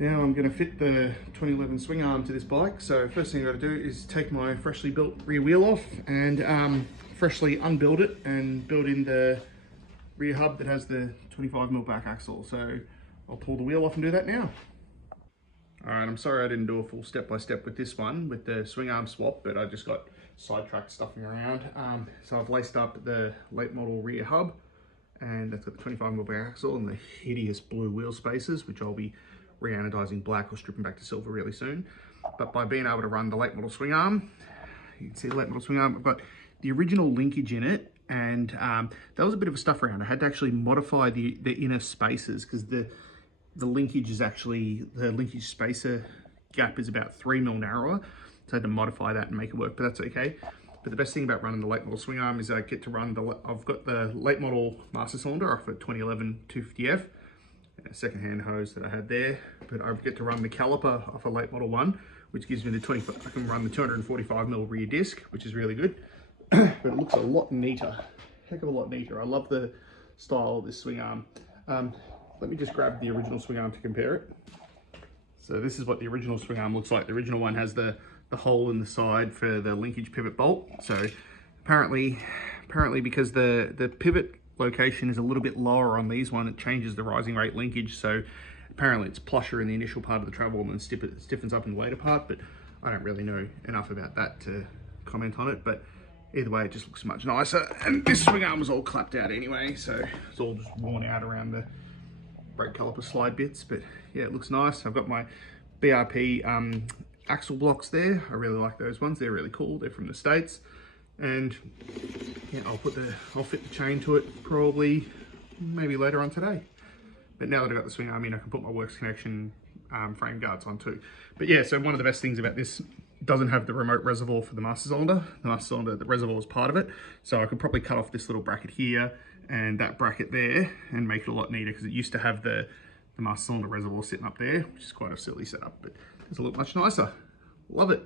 Now I'm going to fit the 2011 swing arm to this bike. So first thing I've got to do is take my freshly built rear wheel off and freshly unbuild it and build in the rear hub that has the 25mm back axle. So I'll pull the wheel off and do that now. All right, I'm sorry I didn't do a full step-by-step with this one, with the swing arm swap, but I just got sidetracked stuffing around. So I've laced up the late model rear hub, and that's got the 25mm back axle and the hideous blue wheel spacers, which I'll be re-anodizing black or stripping back to silver really soon. But by being able to run the late model swing arm, you can see the late model swing arm, I've got the original linkage in it, and that was a bit of a stuff around. I had to actually modify the inner spacers because the linkage is actually, the linkage spacer gap is about 3mm narrower. So I had to modify that and make it work, but that's okay. But the best thing about running the late model swing arm is I get to run I've got the late model master cylinder off a 2011 250F, a second-hand hose that I had there, but I get to run the caliper off a late model one, which gives me the I can run the 245mm rear disc, which is really good. But it looks a lot neater, heck of a lot neater. I love the style of this swing arm. Let me just grab the original swing arm to compare it. So this is what the original swing arm looks like. The original one has the hole in the side for the linkage pivot bolt. So apparently because the pivot location is a little bit lower on these one, it changes the rising rate linkage. So apparently it's plusher in the initial part of the travel and then stiffens up in the later part, but I don't really know enough about that to comment on it. But either way, it just looks much nicer. And this swing arm was all clapped out anyway, so it's all just worn out around the brake caliper slide bits. But yeah, it looks nice. I've got my BRP axle blocks there. I really like those ones. They're really cool. They're from the States. And yeah, I'll fit the chain to it probably maybe later on today. But now that I've got the swing arm in, I can put my works connection frame guards on too. But yeah, so one of the best things about this, doesn't have the remote reservoir for the master cylinder. The master cylinder, the reservoir is part of it. So I could probably cut off this little bracket here and that bracket there and make it a lot neater, because it used to have the master cylinder reservoir sitting up there, which is quite a silly setup, but it's a lot much nicer. Love it.